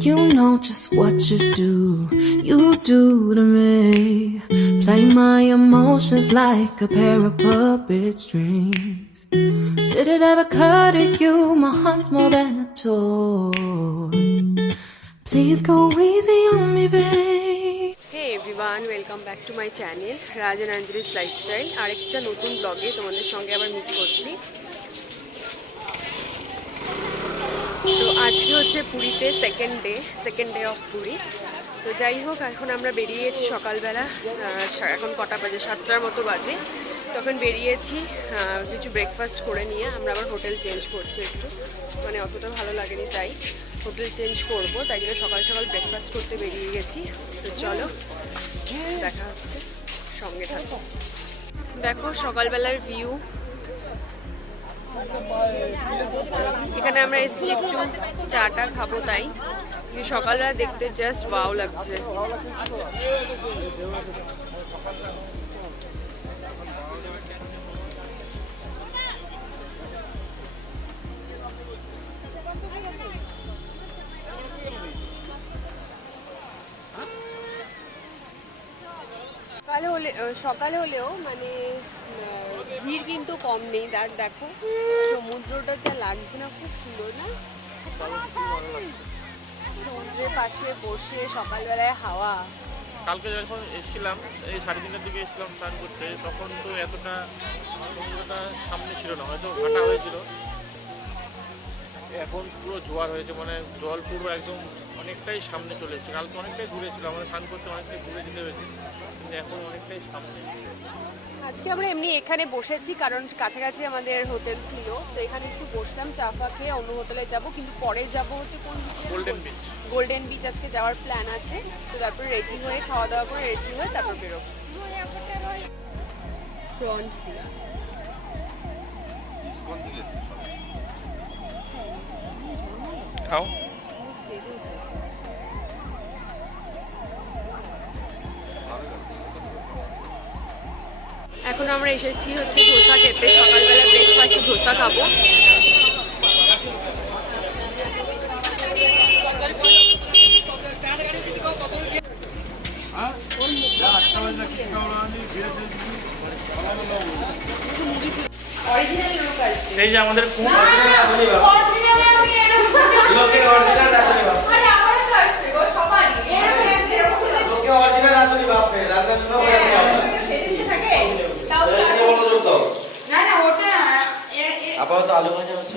You know just what you do to me. Play my emotions like a pair of puppet strings. Did it ever occur to you my heart's more than a toy? Please go easy on me, babe. Hey everyone, welcome back to my channel Raj and Anjali's Lifestyle. আরেকটা নতুন ব্লগে তোমাদের সঙ্গে আবার meet করছি। তো আজকে হচ্ছে পুরীতে সেকেন্ড ডে অফ পুরী। তো যাই হোক, এখন আমরা বেরিয়েছি সকালবেলা। এখন কটা বাজে? 7টার মতো বাজে। তখন বেরিয়েছি কিছু ব্রেকফাস্ট করে নিয়ে আমরা আবার হোটেল চেঞ্জ করছি। একটু মানে অতটা ভালো লাগেনি, তাই হোটেল চেঞ্জ করব, তাই জন্য সকাল সকাল ব্রেকফাস্ট করতে বেরিয়ে গেছি। তো চলো দেখা হচ্ছে, সঙ্গে থাকো। দেখো সকালবেলার ভিউ। এখানে আমরা এসেছি একটু চাটা খাবো, তাই সকালবেলা দেখতে জাস্ট ওয়াও লাগছে। সকালে হলেও মানে ভিড় কিন্তু কম নেই। দেখো সমুদ্রটা যা লাগছে না, খুব সুন্দর না? সমুদ্রের পাশে বসে সকালবেলায় হাওয়া। কালকে যখন এসেছিলাম এই 3:30টার দিকে এসেছিলাম স্নান করতে, তখন তো এতটা সমুদ্রটা সামনে ছিল না, হয়তো ভাটা হয়েছিল। এখন পুরো জোয়ার হয়েছে, মানে জল পুরো একদম অনেকটাই সামনে চলে এসেছে। কালকে অনেকটাই দূরে ছিল, আমাদের স্নান করতে অনেকটাই দূরে যেতে হয়েছে, কিন্তু এখন অনেকটাই সামনে। আজকে আমরা এমনি এখানে বসেছি কারণ কাছাকাছি আমাদের হোটেল ছিল, তো এখানে একটু বসলাম, চা ফা খেয়ে অন্য হোটেলে যাব। কিন্তু পরে যাব হচ্ছে কোন গোল্ডেন বিচ আজকে যাওয়ার প্ল্যান আছে। তো তারপর রেডি হয়ে খাওয়া দাওয়া করে রেডি হয়ে তারপর বেরোবো। প্রন্স খাও। এখন আমরা এসেছি হচ্ছে ধোসা খেতে। সকালবেলা ব্রেকফাস্টে ধোসা খাবো। এই যে আমাদের আপাতত আলু ভাজা হচ্ছে,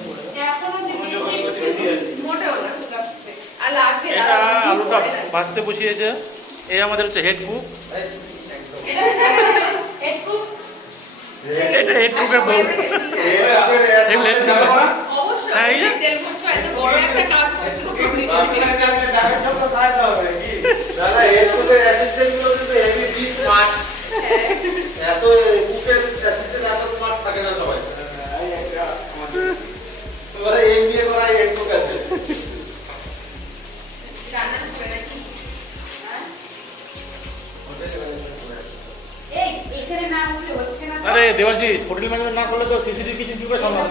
আলুটা ভাজতে বসিয়েছে। এই আমাদের হচ্ছে হেড কুক। এটা হেড কুকের বউ। আরে দেবাশী, হোটেল ম্যানেজমেন্ট না করলে তো সিসিটিভি কিচেন কি করে সম্ভব?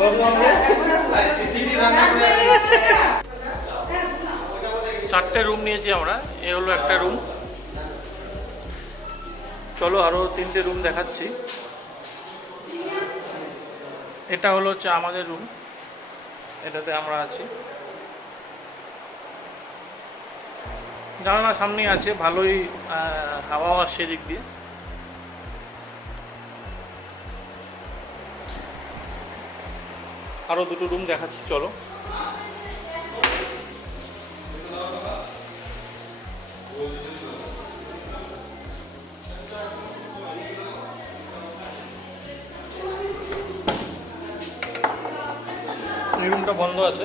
চারটে রুম নিয়েছি আমরা, এ হলো একটা রুম। চলো আরো 3টে রুম দেখাচ্ছি। এটা হলো হচ্ছে আমাদের রুম, এটাতে আমরা আছি। জানালা সামনেই আছে, ভালোই হাওয়া আসছে দিক দিয়ে। আরো 2টো রুম দেখাচ্ছি, চলো। এই রুমটা বন্ধ আছে।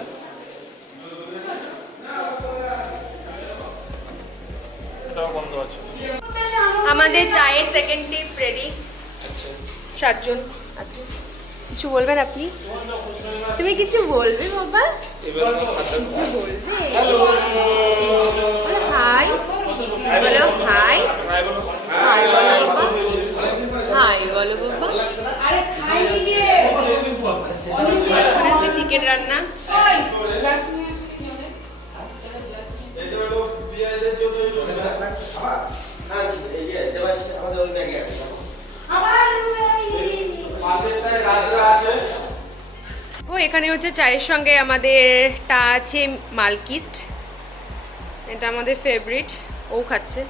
এটাও বন্ধ আছে। আমাদের চায়ের সেকেন্ড টিপ রেডি। 7 জন আছে। কিছু বলবেন আপনি? তুমি কিছু বলবে বাবা? কিছু বলবে? হাই বলো, হাই হাই বলো বাবা, হাই বলো বাবা। আরে খাই নিয়ে চিকেন রান্না। এখানে হচ্ছে চায়ের সঙ্গে আমাদেরটা আছে মালকিস্ট, এটা আমাদের ফেভারিট, ও খাচ্ছে,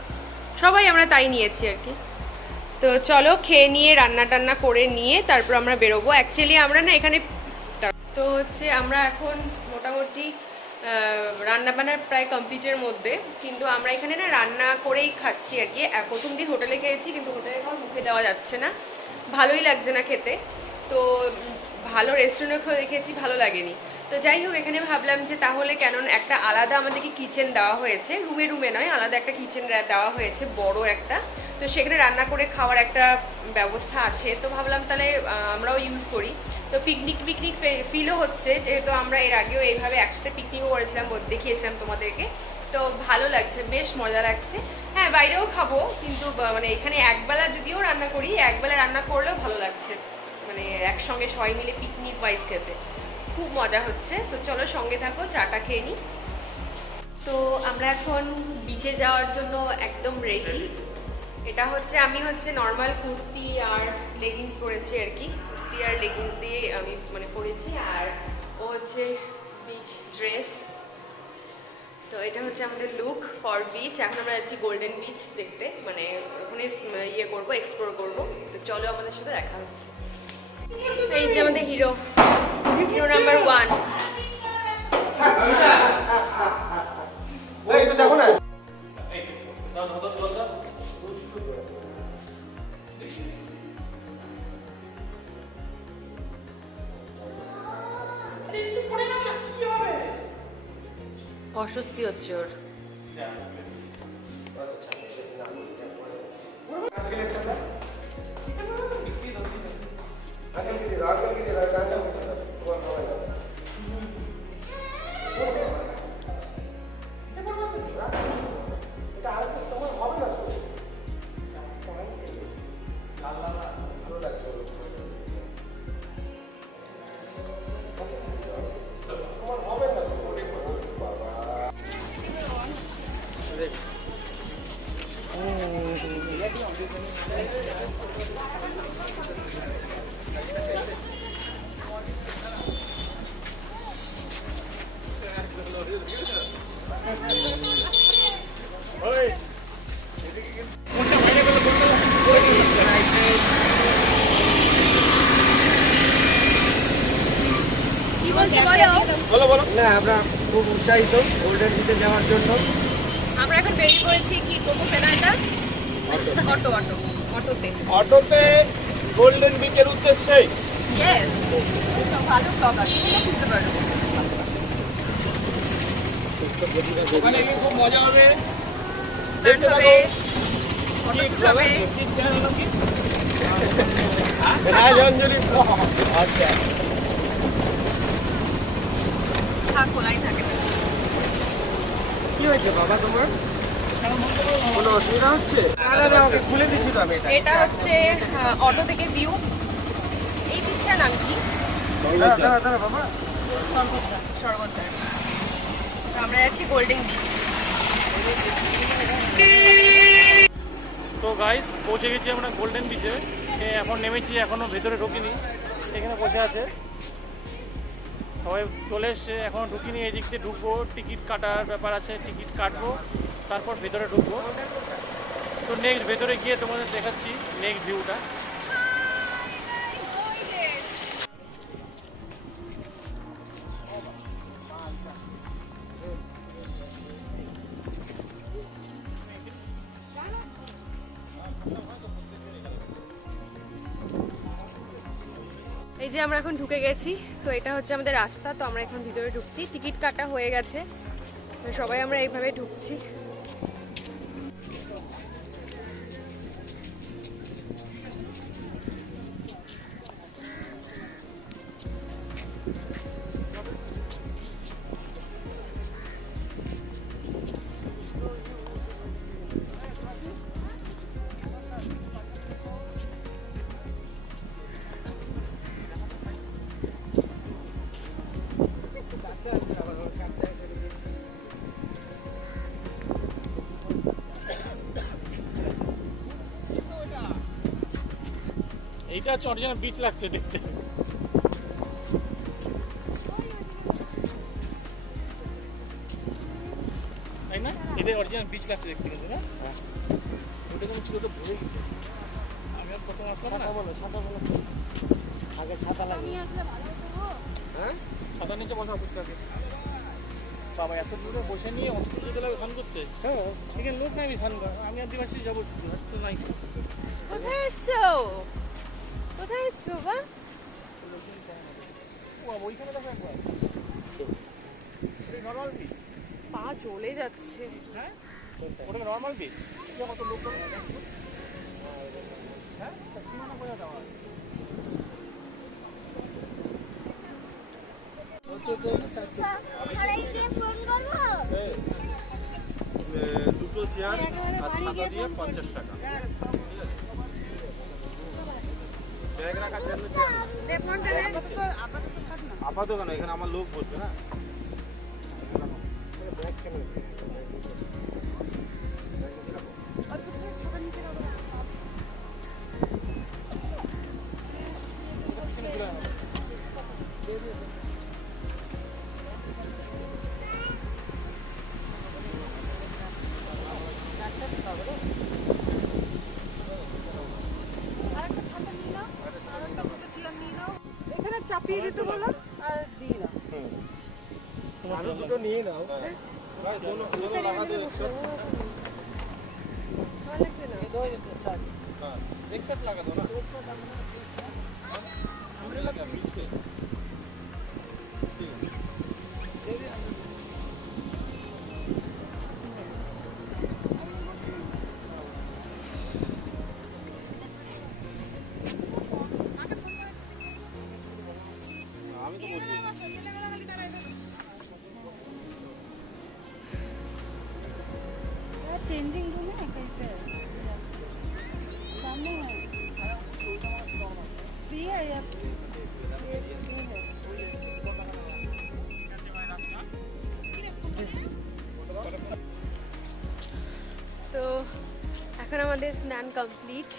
সবাই আমরা তাই নিয়েছি আর কি। তো চলো খেয়ে নিয়ে রান্না টান্না করে নিয়ে তারপর আমরা বেরোবো। অ্যাকচুয়ালি আমরা না এখানে তো হচ্ছে আমরা এখন মোটামুটি রান্নাবান্না প্রায় কমপ্লিটের মধ্যে, কিন্তু আমরা এখানে না রান্না করেই খাচ্ছি আর কি। প্রথম দিন হোটেলে খেয়েছি, কিন্তু হোটেলে খাওয়া মুখে দেওয়া যাচ্ছে না, ভালোই লাগছে না খেতে। তো ভালো রেস্টুরেন্টে খেয়ে দেখেছি, ভালো লাগেনি। তো যাই হোক, এখানে ভাবলাম যে তাহলে কেন একটা আলাদা আমাদেরকে কিচেন দেওয়া হয়েছে, রুমে রুমে নয়, আলাদা একটা কিচেন দেওয়া হয়েছে বড় একটা, তো সেখানে রান্না করে খাওয়ার একটা ব্যবস্থা আছে। তো ভাবলাম তাহলে আমরাও ইউজ করি। তো পিকনিক পিকনিক ফিলও হচ্ছে, যেহেতু আমরা এর আগেও এইভাবে একসাথে পিকনিকও করেছিলাম, দেখিয়েছিলাম তোমাদেরকে। তো ভালো লাগছে, বেশ মজা লাগছে। হ্যাঁ, বাইরেও খাবো, কিন্তু মানে এখানে একবেলা যদিও রান্না করি, একবেলা রান্না করলেও ভালো লাগছে, মানে একসঙ্গে সবাই মিলে পিকনিক ওয়াইজ খেতে খুব মজা হচ্ছে। তো চলো সঙ্গে থাকো, চাটা খেয়ে নিই। তো আমরা এখন বিচে যাওয়ার জন্য একদম রেডি। এটা হচ্ছে আমি হচ্ছে নর্মাল কুর্তি আর লেগিংস পরেছি আর কি, কুর্তি আর লেগিংস দিয়ে আমি মানে পরেছি, আর ও হচ্ছে বিচ ড্রেস। তো এটা হচ্ছে আমাদের লুক ফর বিচ। এখন আমরা যাচ্ছি গোল্ডেন বিচ দেখতে, মানে ওখানে ইয়ে করবো, এক্সপ্লোর করবো। তো চলো আমাদের সাথে দেখা হচ্ছে। এই যে আমাদের হিরো, হিরো নাম্বার 1। দেখো না অস্বস্তি হচ্ছে ওর। কি বলছো বলো? বলো না, আমরা খুব উৎসাহিত গোল্ডেন বিচে যাওয়ার জন্য। আমরা এখন বেরিয়ে পড়েছি, কি টোটো পেনা এটা, অটোতে গোল্ডেন বিচের উদ্দেশ্যে। ইয়েস, তো ভালো ব্লগার, তুমি বুঝতে পারো। ওখানে গিয়ে খুব মজা হবে, দেখতে হবে, ফটো শুট হবে। আচ্ছা, খোলাই থাকে। কি হয়েছে বাবা তোমার? কোনো অসুবিধা হচ্ছে? না, ওকে খুলে দিচ্ছি তো আমি। এটা হচ্ছে অটো থেকে ভিউ। এই বিচটার নাম কি? দাঁড়া বাবা, স্বর্গদ্বার। আমরা যাচ্ছি গোল্ডেন বিচ। তো গাইস পৌঁছে গেছি আমরা গোল্ডেন বিচে। এখন নেমেছি, এখনো ভেতরে ঢুকিনি, এখানে বসে আছে সবাই, চলে এসছে, এখনো ঢুকিনি। এই দিক দিয়ে ঢুকবো, টিকিট কাটার ব্যাপার আছে, টিকিট কাটবো, তারপর ভেতরে ঢুকবো। তো নেক্সট ভেতরে গিয়ে তোমাদের দেখাচ্ছি নেক্সট ভিউটা। এই যে আমরা এখন ঢুকে গেছি, তো এটা হচ্ছে আমাদের রাস্তা। তো আমরা এখন ভিতরে ঢুকছি, টিকিট কাটা হয়ে গেছে, সবাই আমরা এইভাবে ঢুকছি। এইটা হচ্ছে অরিজিনাল বিচ লাগছে দেখতে। তাই না? এটা অরিজিনাল বিচ লাগছে দেখতে কিন্তু না? ওটা তুমি ছিল তো ভুলে গেছে। আমি আর প্রথম আসলাম না। ছাতা বলো। আগে ছাতা লাগে। হ্যাঁ? ছাতার নিচে বসা বুঝতে হবে। বাবা এত দূরে বসে নিয়ে অত দূরে গেলে স্নান করতে? হ্যাঁ। এখানে লোক নাই আমি স্নান করা। আমি আদিবাসী যাবো তো নাই। কোথায় এসছো? কোথায় এসছো বাবা? ওইখানে দেখো একবার। এটা নর্মাল বিচ। পা চলে যাচ্ছে। হ্যাঁ? ওটা নর্মাল বিচ। কত লোক করে হ্যাঁ? সীমানা কোথায় দেওয়া হয়? দুটো চেয়ার আর ছাতা দিয়ে 50 টাকা। ব্যাগ রাখার জন্য আপাতত কেন এখানে আমার লোক বসবে না। ব্যাগ কেন এখানে চাপিয়ে দিতে বলো আর দিই না। আরো দুটো নিয়ে নাও। ভাই দোনো লাগা দো একসাথ। ভালো লাগবে না। हाँ एक साथ लगा दो ना हमने लगा बीच से আমি তো বলছি चेंजिंग रूम है कहीं पे सामने है फ्री है या ये है তো এখন আমাদের স্নান কমপ্লিট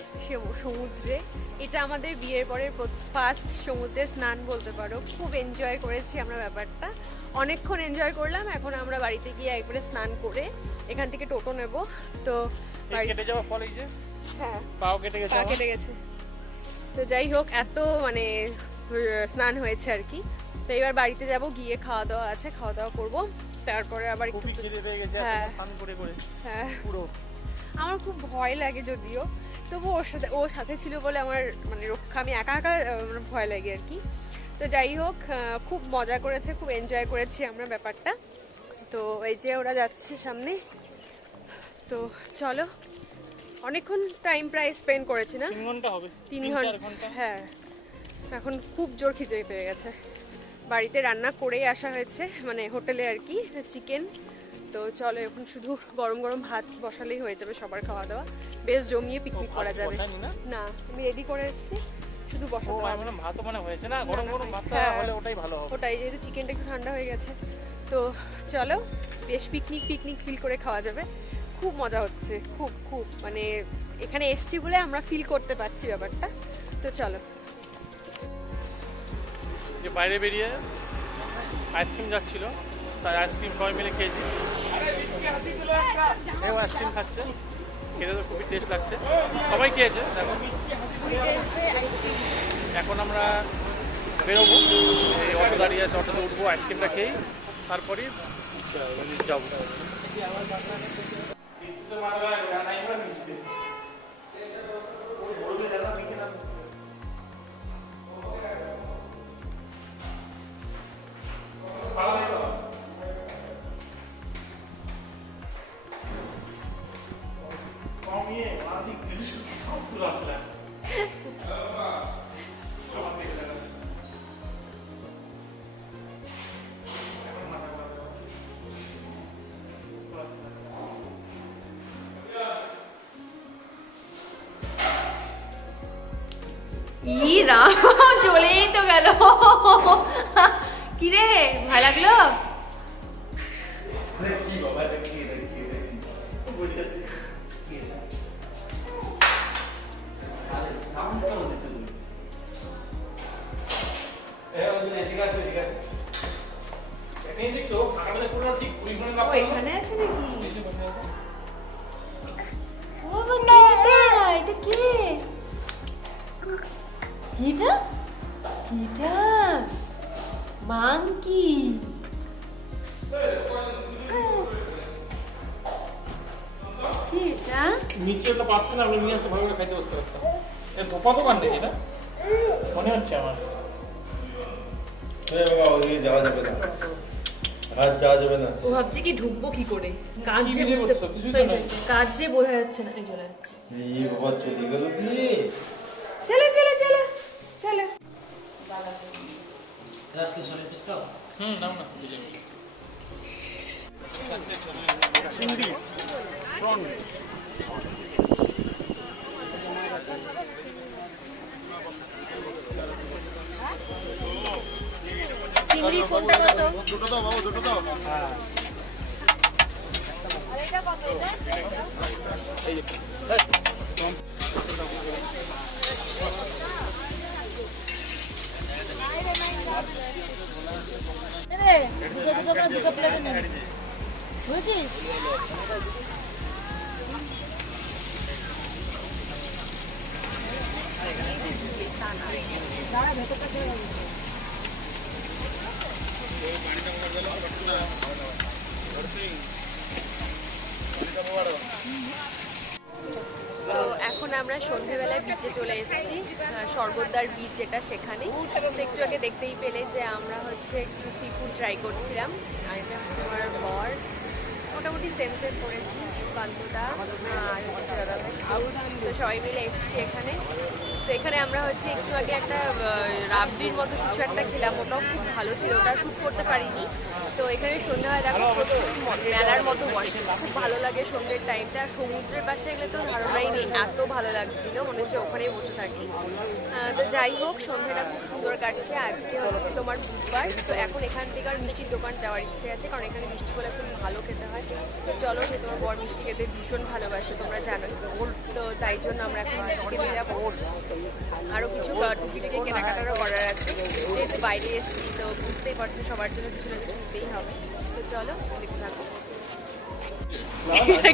সমুদ্রে। এটা আমাদের বিয়ের পরের ফার্স্ট সমুদ্রে স্নান বলতে পারো। খুব এনজয় করেছি আমরা ব্যাপারটা, অনেকক্ষণ এনজয় করলাম। এখন আমরা বাড়িতে গিয়ে একবারে স্নান করে এখান থেকে টোটো নেব। তো কেটে যাওয়া ফল এই যে হ্যাঁ পাও কেটে গেছে পা আমার। কেটে গেছে। তো যাই হোক, এত মানে স্নান হয়েছে আর কি। তো এবার বাড়িতে যাব, গিয়ে খাওয়া দাওয়া আছে, খাওয়া দাওয়া করবো। তারপরে আবার একটু খুবই খিদে পেয়ে গেছে হ্যাঁ। স্নান করে করে হ্যাঁ পুরো। আমার খুব ভয় লাগে যদিও, তবু ওর সাথে ছিল বলে আমার মানে রক্ষা। আমি একা একা আমার ভয় লাগে আর কি। তো যাই হোক, খুব মজা করেছে, খুব এনজয় করেছি আমরা ব্যাপারটা। তো এই যে ওরা যাচ্ছে সামনে। তো চলো, অনেকক্ষণ টাইম প্রায় স্পেন্ড করেছি না? 3 ঘন্টা হবে। 3 4 ঘন্টা। হ্যাঁ, এখন খুব জোর খিদে পেয়ে গেছে। বাড়িতে রান্না করেই আসা হয়েছে, মানে হোটেলে আর কি, চিকেন। তো চলো এখন শুধু গরম গরম ভাত বসালেই হয়ে যাবে সবার খাওয়া দাওয়া। বেশ জমিয়ে পিকনিক করা যাবে। না, আমি রেডি করে এসেছি, শুধু ও বসাতে হবে। মানে ভাত মানে হয়েছে না, গরম গরম ভাতটা হ্যাঁ। হলে ওটাই ভালো হবে। ওটাই, যেহেতু চিকেনটা একটু ঠান্ডা হয়ে গেছে। তো চলো, বেশ পিকনিক ফিল করে খাওয়া যাবে। খুব মজা হচ্ছে, খুব খুব মানে এখানে এসছি বলে আমরা ফিল করতে পারছি ব্যাপারটা। তো চলো। যে বাইরে বেরিয়ে আইসক্রিম যাচ্ছিল, তাই আইসক্রিম সবাই মিলে খেয়েছি। এও আইসক্রিম খাচ্ছে, খেতে তো খুবই টেস্ট লাগছে। সবাই খেয়েছে দেখো। এখন আমরা বেরোবো, এই অটো দাঁড়িয়ে আছে, অটোতে উঠবো, আইসক্রিমটা খেয়েই তারপরেই যাবো। ই রাম, চলেই তো গেল। কি রে, ভালো লাগলো? ও এখানে আছে নাকি? মিক্সচারটা পাচ্ছি না, আপনি নিয়ে আসতে ভালো করে খাইতে বসতে পারতাম। এর গোপা দোকান থেকে এটা মনে হচ্ছে আমার। বাবা ওদিকে যাওয়া যাবে না, আর যাওয়া যাবে না। ও ভাবছে কি ঢুকবো কি করে, কাজ যে কি বুঝতে বলছো? কিছুই তো নাই। কাজ যে বোঝা যাচ্ছে না, এই চলে যাচ্ছে। এই বাবা চলে গেল কি? চলে চলে চলে চলে নাও না চিংড়ি কোনটা কত? দুটো দাও বাবা, দুটো দাও। দুটো দুটো করে দুটো প্লেটে নিন, বুঝছিস? দাঁড়া, ভেতরটা খেয়ে যাবে। তো এখন আমরা সন্ধেবেলায় বিচে চলে এসেছি, স্বর্গদ্বার বিচ যেটা, সেখানে। তো একটু আগে দেখতেই পেলে যে আমরা হচ্ছে একটু সি ফুড ট্রাই করছিলাম। আর এটা হচ্ছে আমার বর, মোটামুটি সেম সেম করেছি, কান্তদা আর হচ্ছে দাদাভাই। তো সবাই মিলে এসেছি এখানে। তো এখানে আমরা হচ্ছে একটু আগে একটা রাবড়ির মতো কিছু একটা খেলাম, ওটাও খুব ভালো ছিল, ওটা শ্যুট করতে পারিনি। তো এখানে সন্ধ্যাবেলা দেখো প্রচুর মেলার মতো বসে, খুব ভালো লাগে সন্ধ্যের টাইমটা। আর সমুদ্রের পাশে গেলে তো ধারণাই নেই, এত ভালো লাগছিল, মনে হচ্ছে ওখানেই বসে থাকি। তো যাই হোক, সন্ধ্যাটা খুব সুন্দর কাটছে। আজকে হচ্ছে তোমার বুধবার, তো এখন এখান থেকে আর মিষ্টির দোকান যাওয়ার ইচ্ছে আছে, কারণ এখানে মিষ্টি বলে খুব ভালো খেতে হয়। তো চলো, যে তোমার বর মিষ্টি খেতে ভীষণ ভালোবাসে, তোমরা জানোই। তো তাই জন্য আমরা এখন মিষ্টি খেতে যাবো। আরও কিছু টুকিটাকি কেনাকাটারও করার আছে, যেহেতু বাইরে এসেছি, তো বুঝতেই পারছো সবার জন্য কিছু না কিছু নিতেই হবে। তো চলো দেখতে থাকো।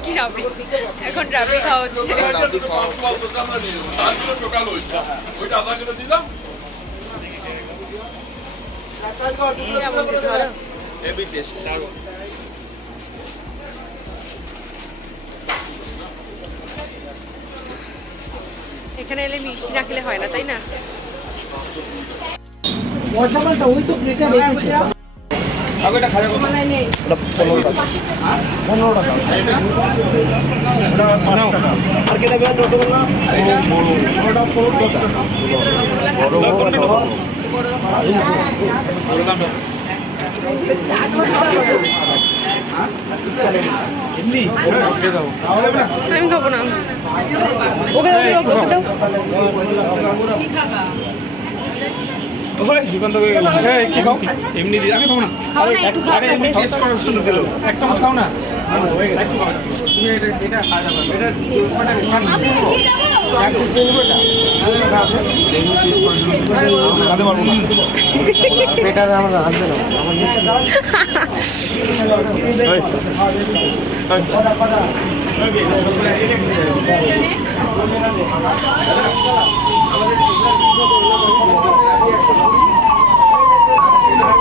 কি রাবড়ি, এখন রাবড়ি খাওয়া হচ্ছে। এখানে এলে মিষ্টি না খেলে হয় না, তাই না? আমি খাবো না, ওকে দাও, ওকে দাও। এমনি আমি খাবো না, একটা মাছ খাও না।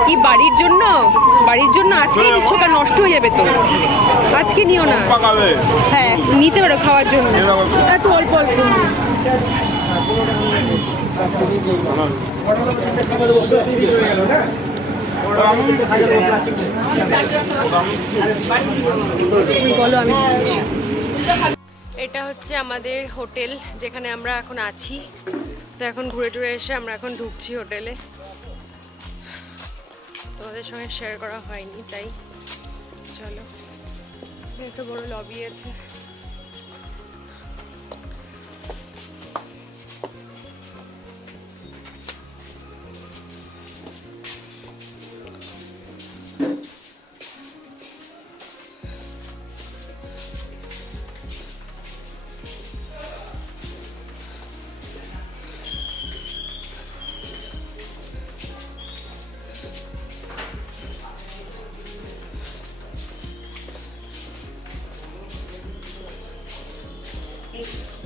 কি বাড়ির জন্য? বাড়ির জন্য আজকে নিচ্ছ, কারণ নষ্ট হয়ে যাবে তো। আজকে নিও না, হ্যাঁ নিতে পারো খাওয়ার জন্য, এত অল্প অল্প। বলো, আমি এটা হচ্ছে আমাদের হোটেল, যেখানে আমরা এখন আছি। তো এখন ঘুরে টুরে এসে আমরা এখন ঢুকছি হোটেলে। তোমাদের সঙ্গে শেয়ার করা হয়নি, তাই চলো। এত বড় লবি আছে। Thank you.